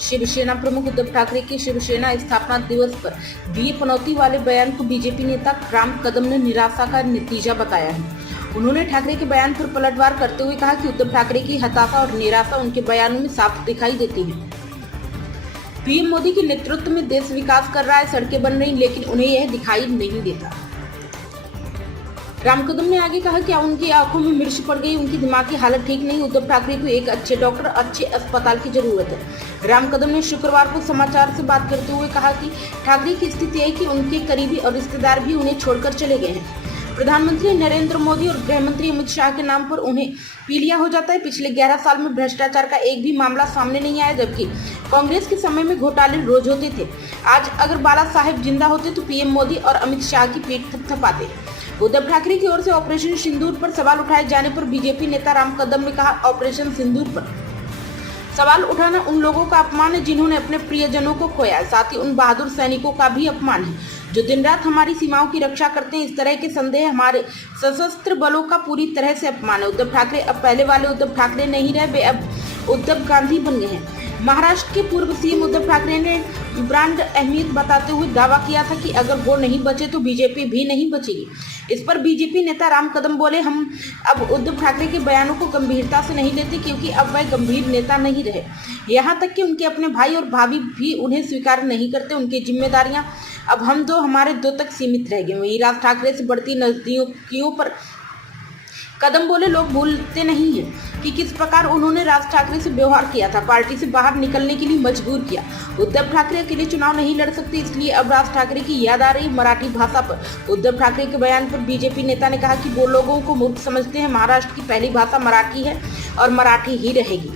शिवसेना प्रमुख उद्धव ठाकरे के शिवसेना स्थापना दिवस पर दिए पनौती वाले बयान को बीजेपी नेता राम कदम ने निराशा का नतीजा बताया है। उन्होंने ठाकरे के बयान पर पलटवार करते हुए कहा कि उद्धव ठाकरे की हताशा और निराशा उनके बयानों में साफ दिखाई देती है। पीएम मोदी के नेतृत्व में देश विकास कर रहा है, सड़कें बन रही, लेकिन उन्हें यह दिखाई नहीं देता। राम कदम ने आगे कहा कि उनकी आंखों में मिर्च पड़ गई, उनकी दिमागी हालत ठीक नहीं। उद्धव ठाकरे को एक अच्छे डॉक्टर, अच्छे अस्पताल की जरूरत है। राम कदम ने शुक्रवार को समाचार से बात करते हुए कहा कि ठाकरे की स्थिति है कि उनके करीबी और रिश्तेदार भी उन्हें छोड़कर चले गए हैं। प्रधानमंत्री नरेंद्र मोदी और गृह मंत्री अमित शाह के नाम पर उन्हें पीलिया हो जाता है। पिछले 11 साल में भ्रष्टाचार का एक भी मामला सामने नहीं आया, जबकि कांग्रेस के समय में घोटाले रोज होते थे। आज अगर बाला साहेब जिंदा होते तो पीएम मोदी और अमित शाह की पीठ थपथपाते। उद्धव ठाकरे की ओर से ऑपरेशन सिंदूर पर सवाल उठाए जाने पर बीजेपी नेता राम कदम ने कहा, ऑपरेशन सिंदूर पर सवाल उठाना उन लोगों का अपमान है जिन्होंने अपने प्रियजनों को खोया है। साथ ही उन बहादुर सैनिकों का भी अपमान है जो दिन रात हमारी सीमाओं की रक्षा करते हैं। इस तरह के संदेह हमारे सशस्त्र बलों का पूरी तरह से अपमान है। उद्धव ठाकरे अब पहले वाले उद्धव ठाकरे नहीं रहे, वे अब उद्धव गांधी बन गए हैं। महाराष्ट्र के पूर्व सीएम उद्धव ठाकरे ने ब्रांड अहमियत बताते हुए दावा किया था कि अगर वो नहीं बचे तो बीजेपी भी नहीं बचेगी। इस पर बीजेपी नेता राम कदम बोले, हम अब उद्धव ठाकरे के बयानों को गंभीरता से नहीं लेते क्योंकि अब वह गंभीर नेता नहीं रहे। यहाँ तक कि उनके अपने भाई और भाभी भी उन्हें स्वीकार नहीं करते। उनकी जिम्मेदारियां अब हम दो हमारे दो तक सीमित रह गई। वहीं राज ठाकरे से बढ़ती नजदीकियों पर कदम बोले, लोग भूलते नहीं हैं कि किस प्रकार उन्होंने राज ठाकरे से व्यवहार किया था, पार्टी से बाहर निकलने के लिए मजबूर किया। उद्धव ठाकरे अकेले चुनाव नहीं लड़ सकते, इसलिए अब राज ठाकरे की याद आ रही मराठी भाषा पर। उद्धव ठाकरे के बयान पर बीजेपी नेता ने कहा कि वो लोगों को मूर्ख समझते हैं। महाराष्ट्र की पहली भाषा मराठी है और मराठी ही रहेगी।